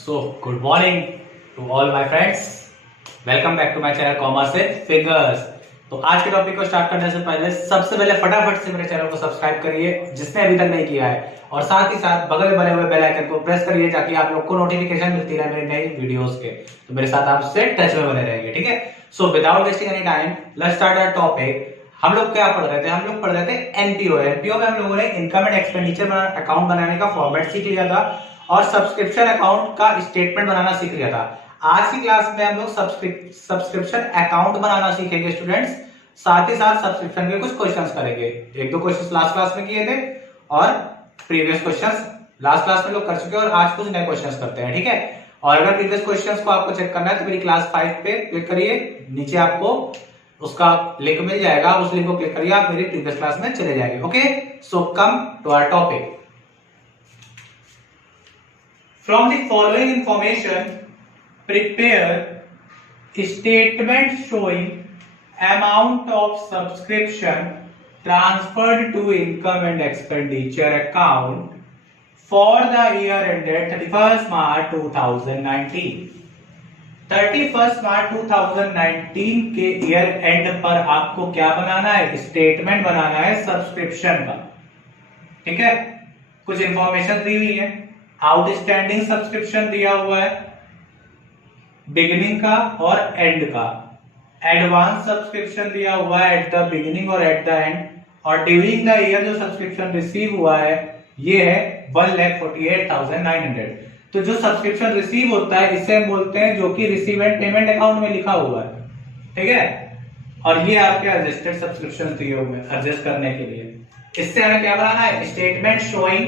So, good morning to all my friends. Welcome back to my channel Commerce and Figures. तो आज के topic को start करने से पहले सबसे पहले फटाफट से मेरे चैनल को सब्सक्राइब करिए जिसने अभी तक नहीं किया है, और साथ ही साथ बगल में बने हुए बेल आइकन को प्रेस करिए ताकि आप लोग को नोटिफिकेशन मिलती रहे मेरे नए वीडियोस के। तो मेरे साथ आपसे टच में बने रहेंगे, ठीक है। So without wasting any time let's start our topic. हम लोग क्या पढ़ रहे थे? हम लोग पढ़ रहे थे एनपीओ। एनपीओ में हम लोगों ने इनकम एंड एक्सपेंडिचर अकाउंट बनाने का फॉर्मेट सीख लिया था और सब्सक्रिप्शन अकाउंट का स्टेटमेंट बनाना सीख लिया था। आज की क्लास में हम लोग सब्सक्रिप्शन अकाउंट बनाना सीखेंगे स्टूडेंट्स। साथ ही साथ सब्सक्रिप्शन के कुछ क्वेश्चंस करेंगे। एक दो क्वेश्चंस लास्ट क्लास में किए थे और प्रीवियस क्वेश्चंस लास्ट क्लास में लोग कर चुके हैं और आज कुछ नए क्वेश्चंस करते हैं, ठीक है। और अगर प्रीवियस क्वेश्चंस को आपको चेक करना है तो मेरी क्लास 5 पे क्लिक करिए, नीचे आपको उसका लिंक मिल जाएगा, उस लिंक को क्लिक करिए, आप मेरी प्रीवियस क्लास में चले जाएंगे। Okay, so come to our topic. From the following information, prepare statement showing amount of subscription transferred to income and expenditure account for the year ended 31st March 2019. 31st March 2019 के year and पर आपको क्या बनाना है? Statement बनाना है subscription का, ठीक है। कुछ इंफॉर्मेशन दी हुई है। आउटस्टैंडिंग सब्सक्रिप्शन दिया हुआ है बिगिनिंग का और एंड का। एडवांस सब्सक्रिप्शन दिया हुआ है एट द बिगिनिंग और एट द एंड। और ड्यूरिंग द ईयर जो सब्सक्रिप्शन रिसीव हुआ है ये है 1,48,900। तो जो सब्सक्रिप्शन रिसीव होता है इसे हम बोलते हैं जो कि रिसीव एंड पेमेंट अकाउंट में लिखा हुआ है, ठीक है। और ये आपके एडजस्टेड सब्सक्रिप्शन दिए हुए हैं एडजस्ट करने के लिए। इससे हमें क्या बनाना है? Statement showing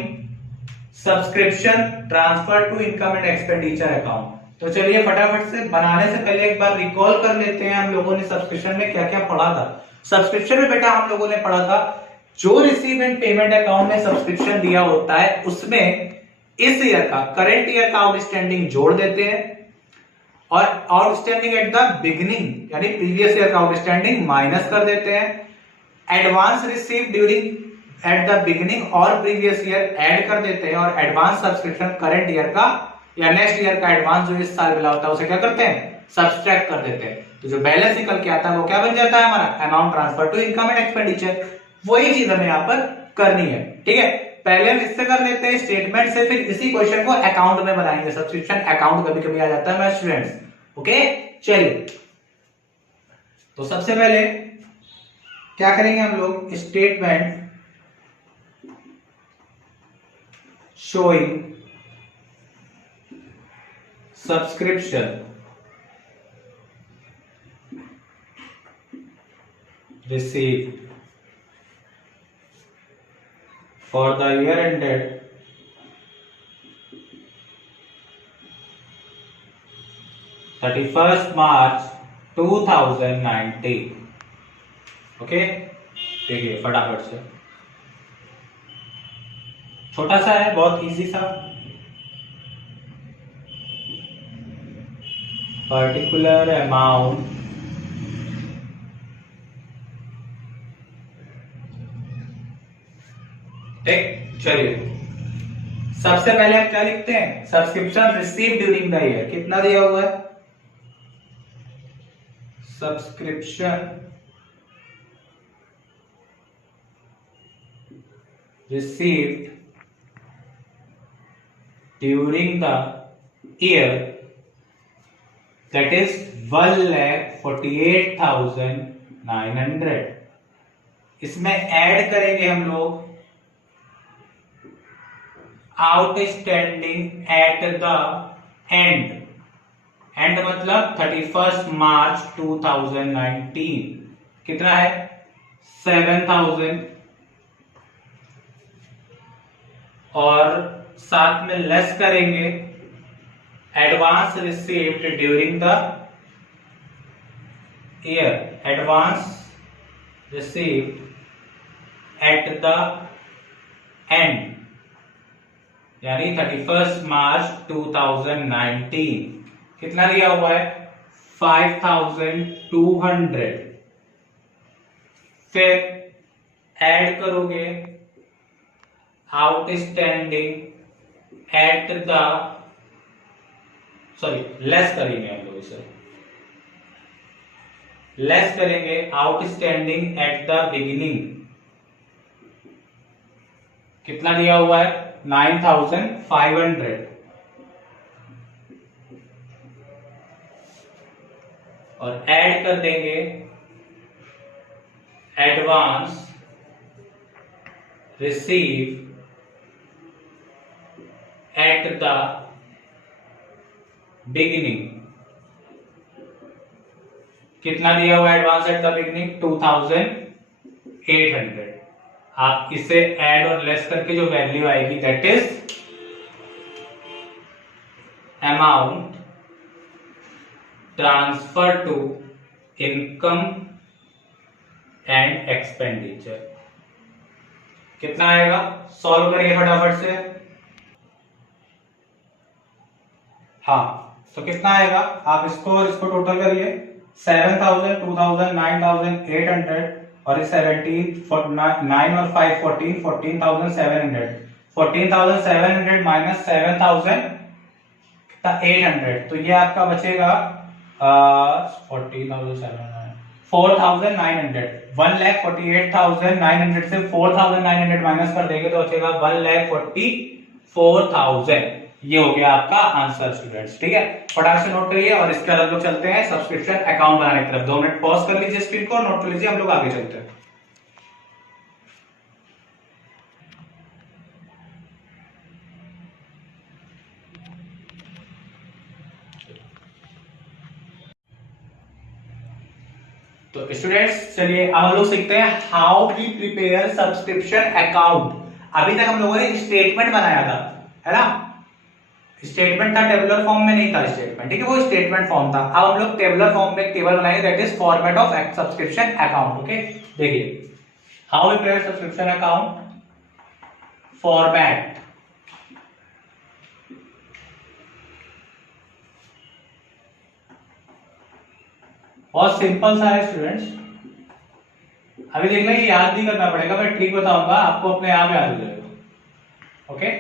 subscription transfer to income and expenditure account. तो चलिए फटाफट से बनाने से पहले एक बार रिकॉल कर लेते हैं हम लोगों ने सब्सक्रिप्शन में क्या क्या पढ़ा था। सब्सक्रिप्शन में बेटा हम लोगों ने पढ़ा था जो रिसीव एंड पेमेंट अकाउंट में सब्सक्रिप्शन दिया होता है उसमें इस ईयर का करंट ईयर का आउटस्टैंडिंग जोड़ देते हैं और आउटस्टैंडिंग एट द बिगिनिंग यानी प्रीवियस ईयर का आउटस्टैंडिंग माइनस कर देते हैं। Advance receive during eight the beginning और प्रीवियस ईयर ऐड कर देते हैं और एडवांस सब्सक्रिप्शन करंट ईयर का या नेक्स्ट ईयर का एडवांस जो इस साल मिला होता है उसे क्या करते हैं? सब्सट्रैक्ट कर देते हैं। तो जो बैलेंस निकल के आता है वो क्या बन जाता है? हमारा amount transfer to income and expenditure. वही चीज हमें यहाँ पर करनी है, ठीक है। पहले हम इससे कर लेते हैं स्टेटमेंट से, फिर इसी क्वेश्चन को अकाउंट में बनाएंगे। सब्सक्रिप्शन अकाउंट कभी कभी आ जाता है मैं स्टूडेंट्स, ओके। चलिए तो सबसे पहले क्या करेंगे हम लोग? Statement showing subscription received for the year ended 31st March 2019। Okay, देखिए फटाफट से, छोटा सा है, बहुत इजी सा। पर्टिकुलर अमाउंट ठीक। चलिए सबसे पहले हम क्या लिखते हैं? Subscription receive during the year कितना दिया हुआ है? Subscription received during the year that is 1,48,900। इसमें ऐड करेंगे हम लोग outstanding at the and. And मतलब 31st मार्च 2019 कितना है? 7,000 और साथ में लेस करेंगे advance received during the year. Advance received eight the and यानी 31st मार्च 2019 कितना दिया हुआ है? 5,200। फिर ऐड करोगे outstanding at the sorry less करेंगे हम लोग इसे, लेस करेंगे आउटस्टैंडिंग एट द बिगिनिंग। कितना दिया हुआ है 9500, और ऐड कर देंगे advance receive at the beginning. कितना दिया हुआ एडवांस एट द बिगिनिंग 2800। आप इसे ऐड और लेस करके जो वैल्यू आएगी that is amount transfer to income and expenditure. कितना आएगा, सॉल्व करिए फटाफट से। हाँ तो कितना आएगा, आप इसको और इसको टोटल करिए, 7000, 2000, 9800 और 17, 9 और 5 14, 14700, 14700 माइनस 7800, तो ये आपका बचेगा 4900, 1,48,900 से 4,900 माइनस कर देंगे तो बचेगा 1,44,000। ये हो गया आपका आंसर स्टूडेंट्स, ठीक है। फटाफट से नोट करिए और इसके बाद हम लोग चलते हैं सब्सक्रिप्शन अकाउंट बनाने की तरफ। 2 मिनट पॉज कर लीजिए स्क्रीन को, नोट कर लीजिए, हम लोग आगे चलते हैं। तो स्टूडेंट्स चलिए अब हम लोग सीखते हैं how we prepare subscription account. अभी तक हम लोगों ने स्टेटमेंट बनाया था, है ना। स्टेटमेंट था, टेबुलर फॉर्म में नहीं था स्टेटमेंट, ठीक है, वो स्टेटमेंट फॉर्म था। अब हम लोग टेबुलर फॉर्म में एक टेबल बनाएंगे that is format of subscription account. Okay, देखिए how we prepare subscription account format. बहुत सिंपल सा है स्टूडेंट्स, अभी देखना ये याद नहीं करना पड़ेगा, मैं ठीक बताऊंगा आपको, अपने आप याद हो जाएगा। ओके,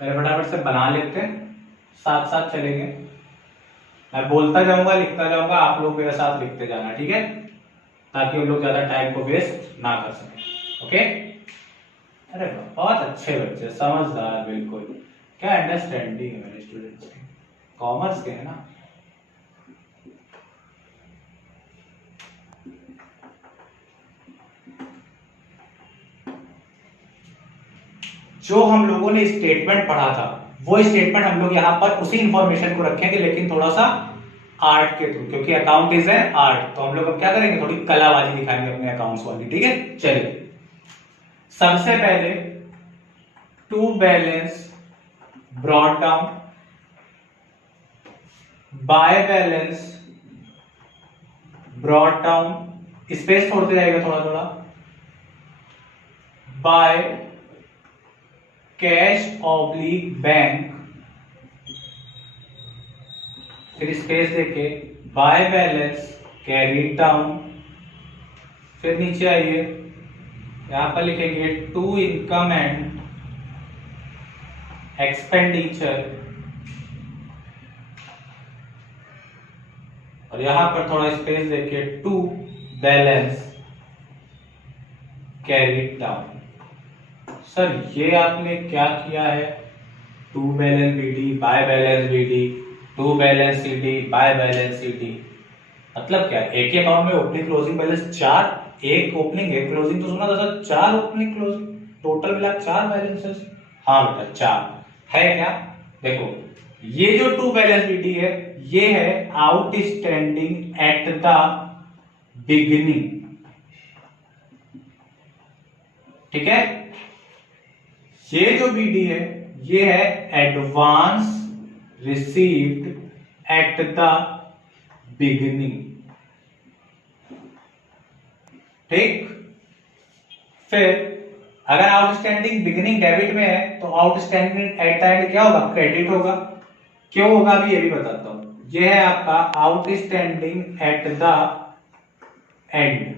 मेरे फटाफट से बना लेते हैं, साथ साथ चलेंगे, मैं बोलता जाऊंगा लिखता जाऊंगा, आप लोग मेरे साथ लिखते जाना, ठीक है, ताकि हम लोग ज्यादा टाइम को वेस्ट ना कर सकें। ओके, अरे बहुत अच्छे बच्चे, समझदार, बिल्कुल, क्या अंडरस्टैंडिंग है मेरे स्टूडेंट्स की, कॉमर्स के है ना। जो हम लोगों ने स्टेटमेंट पढ़ा था वो स्टेटमेंट हम लोग यहाँ पर उसी इंफॉर्मेशन को रखेंगे, लेकिन थोड़ा सा आर्ट के थ्रू, क्योंकि अकाउंट इज एन आर्ट, तो हम लोग अब क्या करेंगे, थोड़ी कलाबाजी दिखाएंगे अपने अकाउंट्स वाली, ठीक है। चलिए सबसे पहले to balance brought down, by balance brought down, space छोड़ते जाएगा थोड़ा थोड़ा, बाय कैश ऑब्लिक बैंक, फिर स्पेस देके बाय बैलेंस कैरी डाउन, फिर नीचे आइए यहां पर लिखेंगे टू इनकम एंड एक्सपेंडिचर, और यहां पर थोड़ा स्पेस देके to balance carry down. Sir ये आपने क्या किया है, to balance BD by balance BD, to balance CD by balance CD, मतलब क्या, एक ही अकाउंट में ओपनिंग क्लोजिंग बैलेंस 4, एक ओपनिंग एक क्लोजिंग, तो सुना था सर 4 ओपनिंग क्लोजिंग, टोटल मिला 4 बैलेंसेस। हाँ बेटा 4 है क्या, देखो ये जो टू बैलेंस बीडी है ये है आउटस्टैंडिंग एट द बिगिनिंग, ठीक है। ये जो बीडी है ये है advance received eight the beginning, ठीक। फिर अगर आउटस्टैंडिंग बिगिनिंग डेबिट में है तो आउटस्टैंडिंग एट द एंड क्या होगा, क्रेडिट होगा। क्यों होगा अभी ये भी बताता हूं। ये है आपका आउटस्टैंडिंग एट द एंड,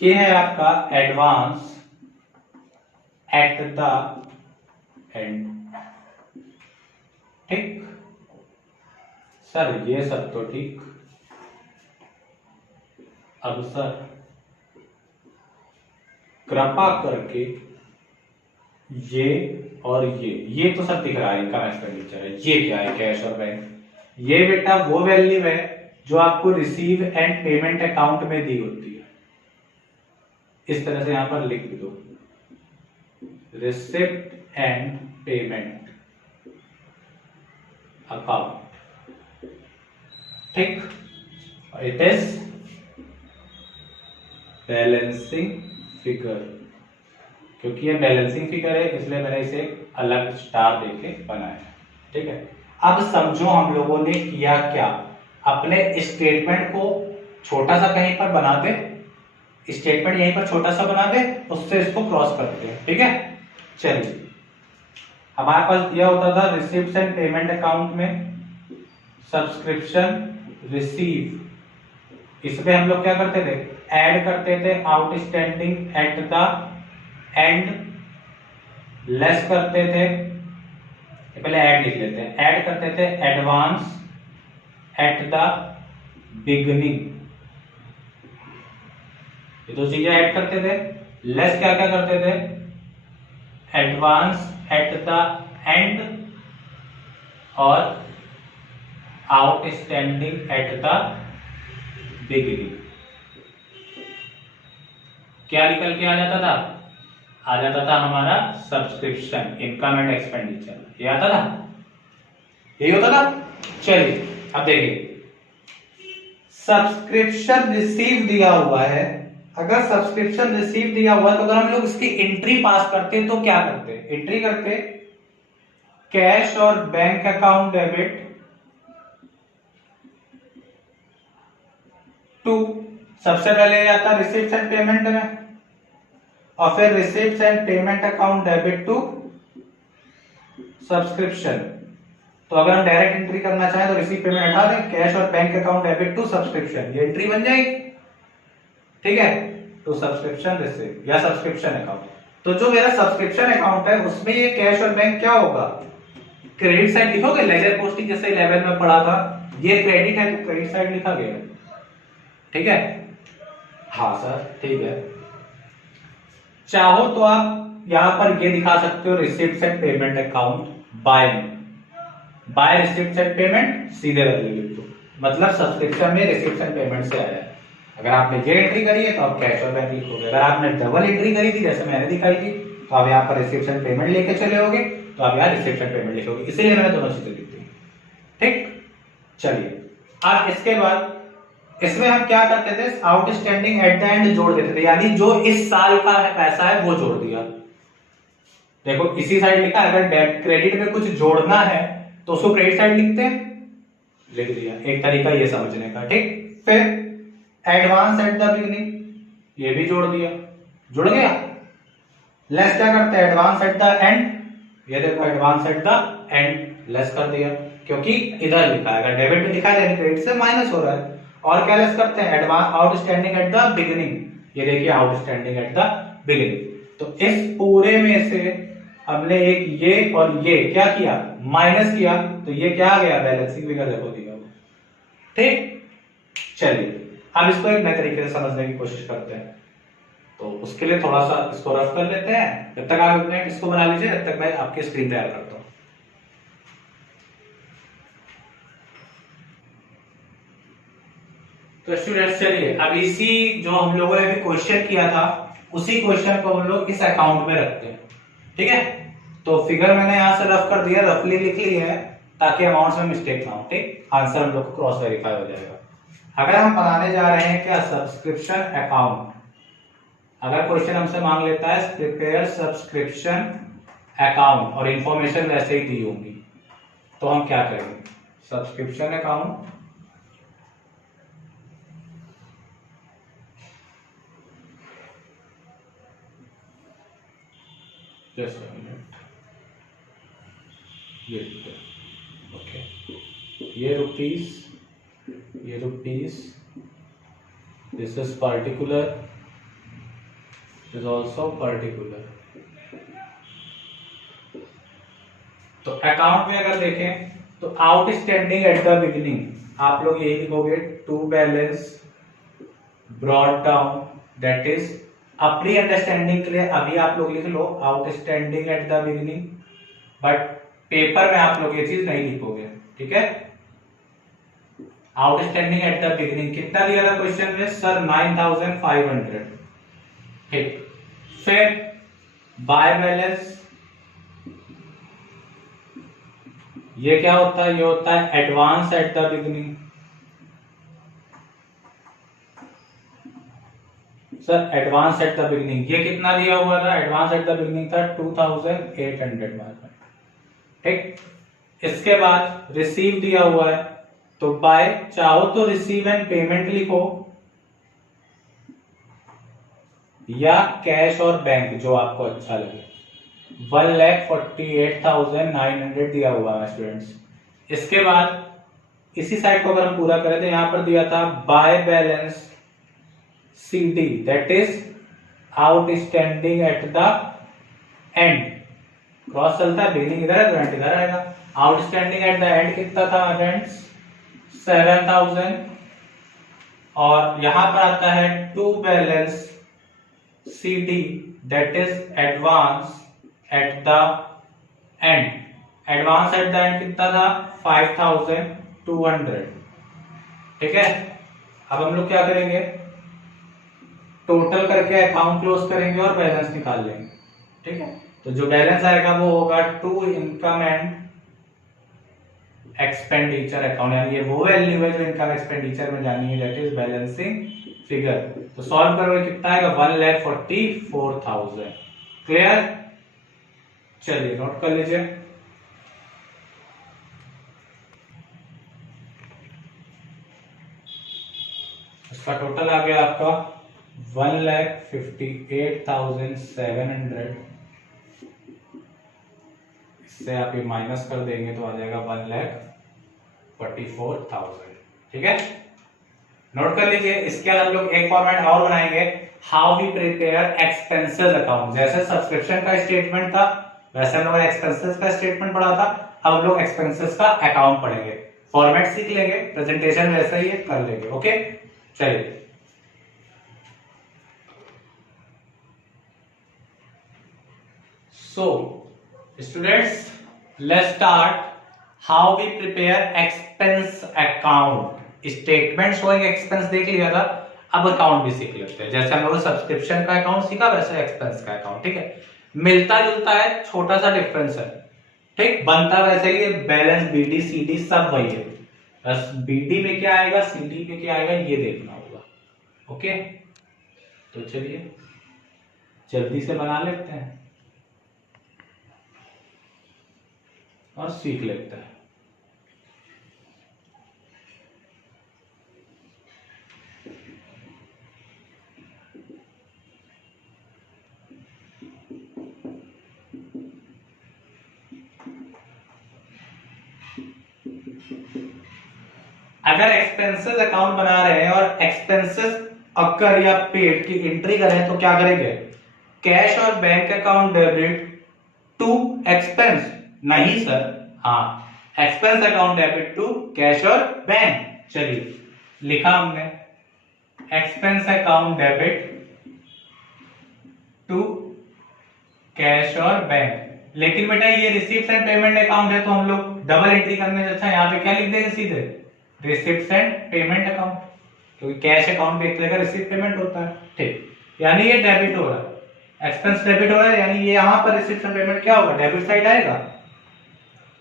ये है आपका एडवांस एट द एंड, ठीक सर, ये सब तो ठीक। अब सर कृपा करके ये और ये तो सब दिख रहा है, इनकम एक्सपेंडिचर है। ये क्या है? कैश और बैंक। ये बेटा वो वैल्यू है जो आपको रिसीव एंड पेमेंट अकाउंट में दी होती है। इस तरह से यहां पर लिख दो, रिसिप्ट एंड पेमेंट अकाउंट। ठीक, इट इज बैलेंसिंग फिगर। क्योंकि ये बैलेंसिंग फिगर है इसलिए मैंने इसे अलग स्टार देके बनाया। ठीक है, अब समझो हम लोगों ने किया क्या। अपने स्टेटमेंट को छोटा सा कहीं पर बना दे, स्टेटमेंट यहीं पर छोटा सा बना दे, उससे इसको क्रॉस करते हैं। ठीक है, चलिए हमारे पास दिया होता था रिसिप्ट एंड पेमेंट अकाउंट में सब्सक्रिप्शन रिसीव। इसमें हम लोग क्या करते थे? ऐड करते थे outstanding at the and, less करते थे, पहले ऐड लिख लेते हैं, ऐड करते थे एडवांस एट द बिगनिंग। ये दो चीजें ऐड करते थे। लेस क्या क्या करते थे? एडवांस एट द एंड और आउटस्टैंडिंग एट द बिगनिंग। क्या निकल के आ जाता था? आ जाता था हमारा सब्सक्रिप्शन, इनकम एंड एक्सपेंडिचर। ये आता था, यही होता था। चलिए अब देखिए, सब्सक्रिप्शन रिसीव दिया हुआ है। अगर सब्सक्रिप्शन रिसीव दिया हुआ है तो अगर हम लोग इसकी एंट्री पास करते तो क्या करते? एंट्री करते कैश और बैंक अकाउंट डेबिट टू, सबसे पहले आता रिसिप्ट एंड पेमेंट में, और फिर receipt and payment account debit to subscription. तो अगर हम डायरेक्ट एंट्री करना चाहें तो रिसीव पेमेंट हटा दें, कैश और bank account debit to subscription, ये एंट्री बन जाएगी। ठीक है, तो सब्सक्रिप्शन रिसीव या सब्सक्रिप्शन अकाउंट। तो जो मेरा सब्सक्रिप्शन अकाउंट है उसमें ये कैश और बैंक क्या होगा? क्रेडिट साइड लिखोगे, लेजर पोस्टिंग जैसे 11 में पढ़ा था। ये क्रेडिट है तो क्रेडिट साइड लिखा गया। ठीक है, हाँ सर ठीक है। चाहो तो आप यहां पर ये दिखा सकते हो receipt and payment account by में, बाय रिसिप्ट एंड पेमेंट सीधे रख दो, मतलब सब्सक्रिप्शन में रिसिप्ट एंड पेमेंट से आया है। अगर आपने ये एंट्री करी है तो आप कैश और बैंक लिखोगे। अगर आपने डबल एंट्री करी थी जैसे मैंने दिखाई थी तो आप यहाँ पर रिसिप्ट एंड पेमेंट लेके चले होगे, तो आप यहाँ रिसिप्ट एंड पेमेंट लिखोगे। इसीलिए मैंने दोनों चीजें लिख दी। ठीक, चलिए अब इसके बाद इसमें हम क्या करते थे? आउटस्टैंडिंग एट द एंड जोड़ देते थे, यानी जो इस साल का पैसा है वो जोड़ दिया। देखो इसी साइड लिखा, अगर क्रेडिट में कुछ जोड़ना है तो उसको क्रेडिट साइड लिखते हैं, लिख दिया। एक तरीका ये समझने का। ठीक, फिर एडवांस एट द बिगिनिंग, ये भी जोड़ दिया, जुड़ गया। लेस क्या करते हैं? एडवांस एट द एंड, ये देखो advance at the and less कर दिया, क्योंकि इधर लिखा है, अगर डेबिट में लिखा है क्रेडिट से माइनस हो रहा है। और क्या लेस करते हैं? Advance outstanding at the beginning, ये देखिए आउटस्टैंडिंग एट द बिगिनिंग। तो इस पूरे में से हमने एक ये और ये क्या किया? माइनस किया, तो ये क्या आ गया? बैलेंसिंग फिगर देखो दिया। ठीक, चलिए अब इसको एक नए तरीके से समझने की कोशिश करते हैं। तो उसके लिए थोड़ा सा इसको रफ कर लेते हैं। जब तक आप इसको बना लीजिए, जब तक मैं आपकी स्क्रीन तैयार करता हूं। तो स्टूडेंट्स चलिए अब इसी जो हम लोगों ने अभी क्वेश्चन किया था उसी क्वेश्चन को हम लोग इस अकाउंट में रखते हैं। ठीक है, तो फिगर मैंने यहां से रफ कर दिया, रफली लिख लिया है ताकि अमाउंट्स में मिस्टेक ना हो। ठीक, आंसर हम लोग को क्रॉस वेरीफाई हो जाएगा। अगर हम बनाने जा रहे हैं क्या? Subscription account. अगर क्वेश्चन हमसे मांग लेता है प्रिपेयर सब्सक्रिप्शन अकाउंट और इंफॉर्मेशन वैसे ही दी होंगी, तो हम क्या करेंगे? Subscription account just a minute, ये ओके, ये rupees, this is particular, is also particular. तो अकाउंट में अगर देखें तो आउटस्टैंडिंग एट द बिगिनिंग आप लोग यही लिखोगे, to balance brought down, that is अपनी अंडरस्टैंडिंग के लिए अभी आप लोग लिख लो outstanding at the beginning, but paper में आप लोग ये चीज नहीं लिखोगे, ठीक है। आउटस्टैंडिंग एट द बिगिनिंग कितना दिया था क्वेश्चन में सर 9500, ठीक। फिर बाय बैलेंस, ये क्या होता है, ये होता है advance at the beginning. Sir advance at the beginning ये कितना दिया हुआ था, एडवांस एट द बिगिनिंग था 2800 मार्क, ठीक। इसके बाद रिसीव दिया हुआ है, तो बाय चाहो तो रिसीव एंड पेमेंट लिखो या कैश और बैंक, जो आपको अच्छा लगे। 1,48,900 दिया हुआ है स्टूडेंट्स। इसके बाद इसी साइड को अगर हम पूरा करें तो यहां पर दिया था bye balance CD, that is outstanding at the and, cross चलता है, बिगिनिंग इधर है, करंट इधर आएगा। आउटस्टैंडिंग एट द एंड कितना था फ्रेंड्स 7,000, और यहां पर आता है to balance CD, that is advance at the end. Advance at the end कितना था 5,200, ठीक है। अब हम लोग क्या करेंगे, टोटल करके अकाउंट क्लोज करेंगे और बैलेंस निकाल लेंगे, ठीक है। तो जो बैलेंस आएगा वो होगा to income and expenditure account, यानी ये वो वैल्यू है जो इनकम एक्सपेंडिचर में जानी है, दैट इज बैलेंसिंग फिगर। तो सॉल्व करोगे कितना आएगा 1,44,000, क्लियर। चलिए नोट कर लीजिए। इसका टोटल आ गया आपका 1,58,700, इससे आप ये माइनस कर देंगे तो आ जाएगा 1,44,000, ठीक है। नोट कर लीजिए। इसके बाद हम लोग एक फॉर्मेट और बनाएंगे, how we prepare expenses account. जैसे सब्सक्रिप्शन का स्टेटमेंट था वैसे हम लोग एक्सपेंसेस का स्टेटमेंट पढ़ा था, अब हम लोग एक्सपेंसेस का अकाउंट पढ़ेंगे। फॉर्मेट सीख लेंगे, प्रेजेंटेशन वैसा ही कर लेंगे, ओके। चलिए So, students, let's start how we prepare expense account. Statement showing expense देख लिया था, अब अकाउंट भी सीख लेते हैं। जैसे हम लोग सब्सक्रिप्शन का अकाउंट सीखा वैसे एक्सपेंस का अकाउंट, ठीक है। मिलता जुलता है, छोटा सा डिफरेंस है, ठीक। बनता वैसे ही, बैलेंस BD CD सब वही है, बस BD में क्या आएगा CD में क्या आएगा ये देखना होगा, ओके। तो चलिए जल्दी से बना लेते हैं और सीख लेते हैं। अगर एक्सपेंसेस अकाउंट बना रहे हैं और एक्सपेंसेस अकर या पेड की एंट्री करें तो क्या करेंगे, कैश और bank account debit to expense, नहीं सर, हाँ expense account debit to cash और बैंक। चलिए लिखा हमने expense account debit to cash और बैंक, लेकिन बेटा ये रिसीप्ट एंड पेमेंट अकाउंट है तो हम लोग डबल एंट्री करने से अच्छा यहाँ पे क्या लिख देंगे सीधे रिसीप्ट एंड पेमेंट अकाउंट, क्योंकि कैश अकाउंट भी एक तरह का रिसीप्ट पेमेंट होता है, ठीक। यानी ये डेबिट हो रहा है, एक्सपेंस डेबिट हो रहा है, यानी ये यहां पर रिसीप्ट एंड पेमेंट क्या होगा, डेबिट साइड आएगा।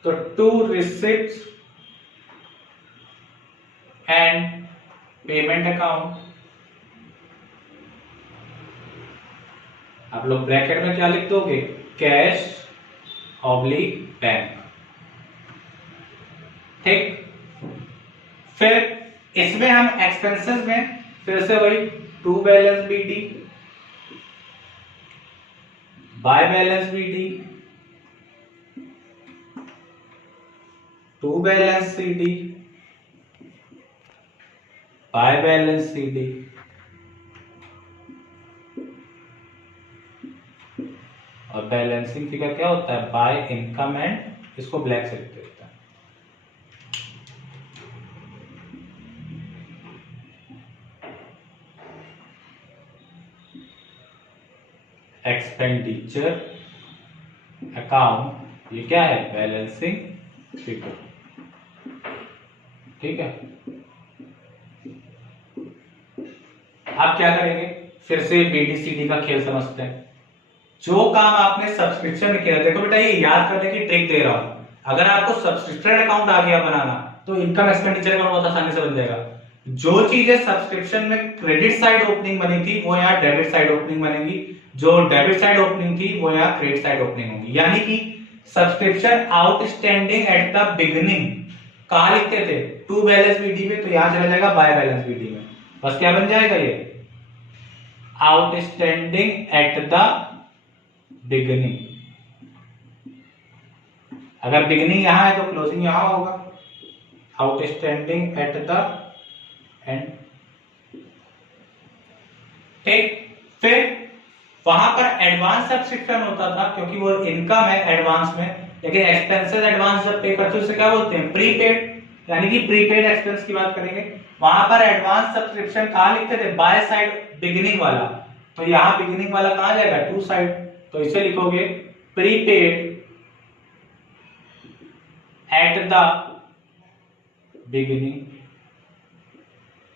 तो to receipt and payment account, आप लोग ब्रैकेट में क्या लिख दोगे, कैश ऑब्लिक बैंक, ठीक। फिर इसमें हम एक्सपेंसेस में फिर से वही to balance BD, by balance BD, to balance CD, by balance CD, और बैलेंसिंग फिगर क्या होता है, बाय इनकम एंड, इसको ब्लैक से लिख देता है, एक्सपेंडिचर अकाउंट, ये क्या है, बैलेंसिंग फिगर, ठीक है। आप क्या करेंगे, फिर से बीडीसीडी का खेल समझते हैं। जो काम आपने सब्सक्रिप्शन में किया, देखो बेटा ये याद करने की ट्रिक दे रहा हूं। अगर आपको सब्सक्रिप्शन अकाउंट आ गया बनाना तो इनकम एक्सपेंडिचर अकाउंट बहुत आसानी से बन जाएगा। जो चीजें सब्सक्रिप्शन में क्रेडिट साइड ओपनिंग बनी थी वो यहाँ डेबिट साइड ओपनिंग बनेगी, जो डेबिट साइड ओपनिंग थी वो यहाँ क्रेडिट साइड ओपनिंग होगी। यानी कि subscription outstanding at the beginning कहां लिखते थे, टू बैलेंस बीडी में, तो यहां चला जाएगा बाय बैलेंस बीडी में। बस क्या बन जाएगा, ये आउटस्टैंडिंग एट द बिगिनिंग। अगर बिगिनिंग यहां है तो क्लोजिंग यहां होगा, आउटस्टैंडिंग एट द एंड, ठीक। फिर वहां पर एडवांस सब्सक्रिप्शन होता था क्योंकि वो इनकम है एडवांस में, लेकिन एक्सपेंसेस एडवांस जब पे करते हो उसे क्या बोलते हैं, प्रीपेड, यानी कि प्रीपेड एक्सपेंस की बात करेंगे। वहां पर एडवांस सब्सक्रिप्शन कहां लिखते थे, बाय साइड बिगिनिंग वाला, तो यहां बिगिनिंग वाला कहां जाएगा, टू साइड, तो इसे लिखोगे प्रीपेड एट द बिगिनिंग,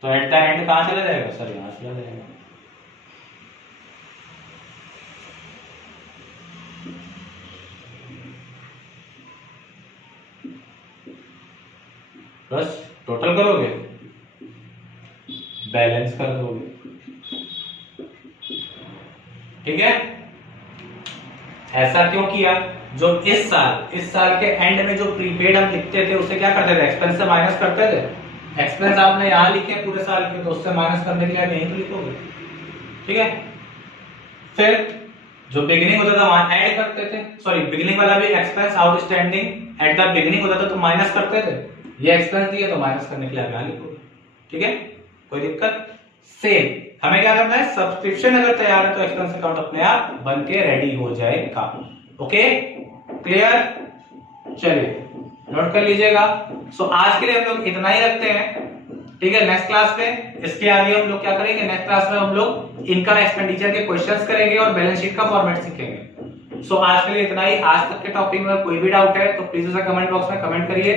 तो एट द एंड कहां चला जाएगा सर, यहां चला जाएगा। बस टोटल करोगे, बैलेंस कर दोगे, ठीक है। ऐसा क्यों किया, जो इस साल के एंड में जो प्रीपेड हम लिखते थे उसे क्या करते थे, एक्सपेंस से माइनस करते थे। एक्सपेंस आपने यहां लिखे पूरे साल के, तो उससे माइनस करने के लिए आप यहीं लिखोगे, ठीक है। फिर जो बिगिनिंग होता था वहां ऐड करते थे, सॉरी बिगिनिंग वाला भी expense outstanding at the beginning होता था तो माइनस करते थे, ये एक्सपेंस दिया तो माइनस करने के लिए आगे लिखोगे, ठीक है, कोई दिक्कत। सेम हमें क्या करना है, सब्सक्रिप्शन अगर तैयार है तो एक्सपेंस अकाउंट अपने आप बन के रेडी हो जाएगा। ओके क्लियर, चलिए नोट कर लीजिएगा। सो आज के लिए हम लोग इतना ही रखते हैं, ठीक है। नेक्स्ट क्लास में इसके आगे हम लोग क्या करेंगे, नेक्स्ट क्लास में हम लोग इनकम एक्सपेंडिचर के क्वेश्चंस करेंगे और बैलेंस शीट का फॉर्मेट सीखेंगे। सो आज के लिए इतना ही। आज तक के टॉपिक में कोई भी डाउट है तो प्लीज उसे कमेंट बॉक्स में कमेंट करिए,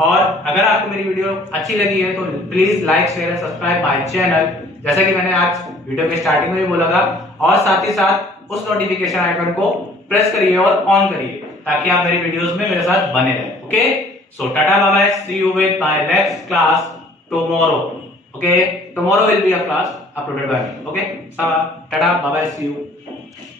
और अगर आपको मेरी वीडियो अच्छी लगी है तो please like share and subscribe my channel, जैसा कि मैंने आज वीडियो के स्टार्टिंग में भी बोला था, और साथ ही साथ उस नोटिफिकेशन आइकन को प्रेस करिए और ऑन करिए ताकि आप मेरी वीडियोस में मेरे साथ बने रहें। Okay, so tata bye bye, see you with my next class tomorrow. Okay, tomorrow will be a class uploaded by me. Okay, so tata, bye bye, see you.